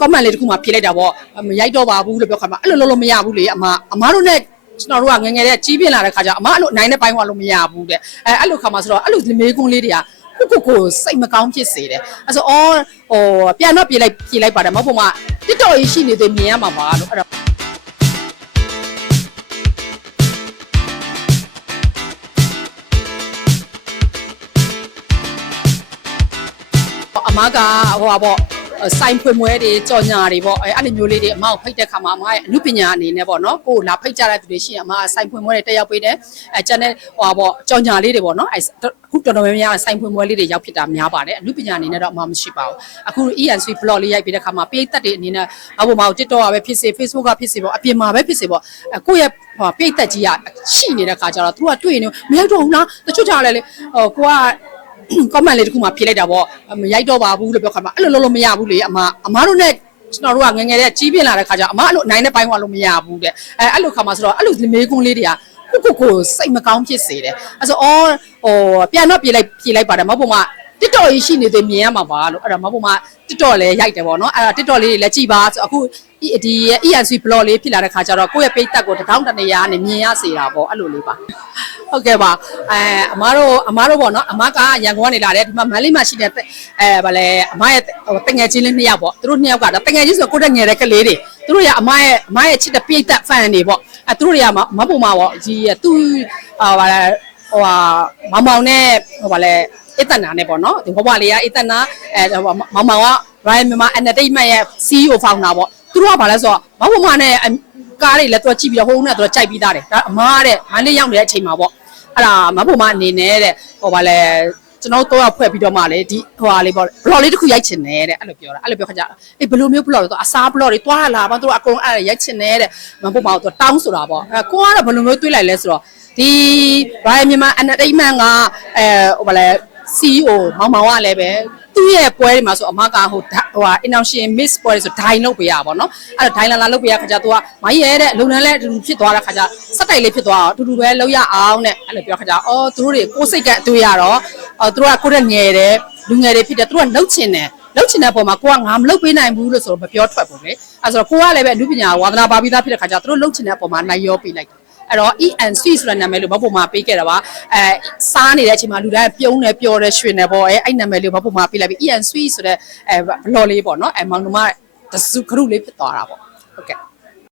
comment လေးတစ်ခုမှဖြေလိုက်တာပေါ့မရိုက်တော့ပါဘူးလို့ပြောခါမှာအဲ့လိုလုံးလုံးမရဘူးလေအမားတို့နဲ့ကျွန်တော်တို့ကငငယ်တဲ့ကြီးပြင်းလာတဲ့ခါကျအမအဲ့လိုနိုင်တဲ့ပိုင်းကလို့မရဘူးတဲ့အဲ့လိုခါမှာဆိုတော့အဲ့လိုမေးခွန်းလေးတွေကကိုစိတ်မကောင်းဖြစ်စေတယ်အဲ့ဆိုအော်ဟိုပြန်တော့ပြေးလိုက်ပါတယ်မဟုတ်ဘူးမတစ်တော်ကြီးရှိနေသေးမြင်ရမှာပါလို့အဲ့တော့အမကဟိုပါပေါ့ဆိုင်ဖွင့်မွဲတွေကြော်ညာတွေပေါ့အဲ့လိုမျိုးလေးတွေအမကိုဖိတ်တဲ့ခါမှာအမရဲ့အမှုပညာအနေနဲ့ပေါ့နော်ကိုလာဖိတ်ကြတဲ့သူတွေရှိရင်အမဆိုင်ဖွင့်မွဲတွေတက်ရောက်ပေးတယ်ကျန်တဲ့ဟိုပါပေါ့ကြော်ညာလေးတွေပေါ့နော်အခုတော်တော်များများဆိုင်ဖွင့်မွဲလေးတွေရောက်ဖြစ်တာများပါတယ်အမှုပညာအနေနဲ့တော့အမမရှိပါဘူးအခု ENC blog လေးရိုက်ပေးတဲ့ခါမှာပိတ်သက်တွေအနေနဲ့အဘုံမှာ TikTok ကပဲဖြစ်စေ Facebook ကဖြစ်စေပေါ့အပြင်မှာပဲဖြစ်စေပေါ့ကိုယ့်ရဲ့ပိတ်သက်ကြီးကရှိနေတဲ့ခါကျတော့သူကတွေ့နေမရောက်တော့ဘူးလားတချို့ကြလဲလေကိုကcomment လေးတစ်ခုမှဖြေလိုက်တာပေါ့မရိုက်တော့ပါဘူးလို့ပြောခါမှာအဲ့လိုလုံးလုံးမရဘူးလေအမားတို့နဲ့ကျွန်တော်တို့ကငငယ်တဲ့ကြီးပြင်းလာတဲ့ခါကျအမအဲ့လိုနိုင်တဲ့ပိုင်းကလို့မရဘူးတဲ့အဲ့လိုခါမှာဆိုတော့အဲ့လိုမေးခွန်းလေးတွေကကိုစိတ်မကောင်းဖြစ်စေတယ်အဲ့ဆိုအော်ဟိုပြန်တော့ပြေးလိုက်ပါတယ်မဟုတ်ဘူးမတစ်တော်ကြီးရှိနေသေးမြင်ရမှာပါလို့အဲ့ဒါမဟုတ်ဘူးမတစ်တော်လည်းရိုက်တယ်ပေါ့နော်အဲ့ဒါတစ်တော်လေးတွေလည်းကြည်ပါဆိုအခုဒီ ENC blog လေးဖြစ်လာတဲ့ခါကျတော့ကိုယ့်ရဲ့ပိတ်သက်ကိုတောင်းတနေရကနေမြင်ရစေတာပေါ့အဲ့လိုလေးပါဟုတ်ကဲ့ပါအမားတို့ပေါ့နော်အမကရန်ကုန်ကနေလာတယ်ဒီမှာမန္တလေးမှာရှိတဲ့ဗာလဲအမရဲ့တငယ်ချင်းလေး2ယောက်ပေါ့သူတို့2ယောက်ကတငယ်ချင်းဆိုကိုတက်ငယ်တဲ့ကလေးတွေသူတို့ကအမရဲ့ချစ်တဲ့ပိတ်သက် fan တွေပေါ့သူတို့တွေကမပုံမှာပေါ့ဒီသူဗာလဲဟိုဟာမောင်နဲ့ဟိုဗာလဲအတနာနဲ့ပေါ့နော်ဒီဘဝလေးကအတနာမောင်က Ryan Myanmar Entertainment ရဲ့ CEO founder ပေါ့သူတို့ကဗာလဲဆိုတော့မပုံမှာနဲ့ကားတွေလည်းသူကြည့်ပြီးတော့ဟိုးနဲ့သူကြိုက်ပြီးသားတယ်ဒါအမားတဲ့မန္တလေးရောက်နေတဲ့အချိန်မှာပေါ့အဲ့ဒါမဖို့မအနေနဲ့တဲ့ဟိုဗာလဲကျွန်တော်တို့ဖွဲ့ပြီးတော့မှလေဒီဟိုဟာလေးပေါ့ blog လေးတစ်ခုရိုက်ချင်တယ်တဲ့အဲ့လိုပြောတာအဲ့လိုပြောခါကြအေးဘယ်လိုမျိုး blog လဲတော့အစား blog တွေတွားလာပါတို့အကုန်အဲ့ရိုက်ချင်တယ်တဲ့မဖို့မတော့တောင်းဆိုတာပေါ့အဲ့ကိုကတော့ဘယ်လိုမျိုးတွေးလိုက်လဲဆိုတော့ဒီ Ryan Myanmar Entertainment ကဟိုဗာလဲ CEO မောင်ကလည်းပဲသူ့ရဲ့ပွဲတွေမှာဆိုအမကဟိုInnovation Miss ပွဲဆိုဒိုင်လုပ်ပေးရပါတော့အဲ့တော့ဒိုင်လာလုပ်ပေးရခါကျ तू ကမိုင်းရဲတဲ့လုပ်ငန်းလဲအတူတူဖြစ်သွားတဲ့ခါကျစက်တိုက်လေးဖြစ်သွားအောင်အတူတူပဲလုပ်ရအောင်တဲ့အဲ့လိုပြောခါကျအော်သူတို့တွေကိုစိတ်ကအတွေ့ရတော့သူတို့ကကိုယ့်ရဲ့ငယ်တယ်လူငယ်တွေဖြစ်တယ်သူတို့ကလှုပ်ချင်တဲ့ပုံမှာကိုကငါမလှုပ်ပေးနိုင်ဘူးလို့ဆိုတော့မပြောထွက်ဘူးလေအဲ့ဆိုတော့ကိုကလည်းပဲအမှုပညာဝါသနာပါပြီးသားဖြစ်တဲ့ခါကျသူတို့လှုပ်ချင်တဲ့ပုံမှာနိုင်ရောပေးလိုက်အဲ့တော့ ENC ဆိုတဲ့နာမည်လို့ဘပုံမှာပေးခဲ့တာပါစားနေတဲ့အချိန်မှာလူတိုင်းပြုံးနေပျော်နေရွှင်နေပေါ့အဲ့နာမည်လေးဘပုံမှာပေးလိုက်ပြီး ENC ဆိုတဲ့ဘလော်လေးပေါ့နော်မောင်နှမတစုခရုလေးဖြစ်သွားတာပေါ့ဟုတ်ကဲ့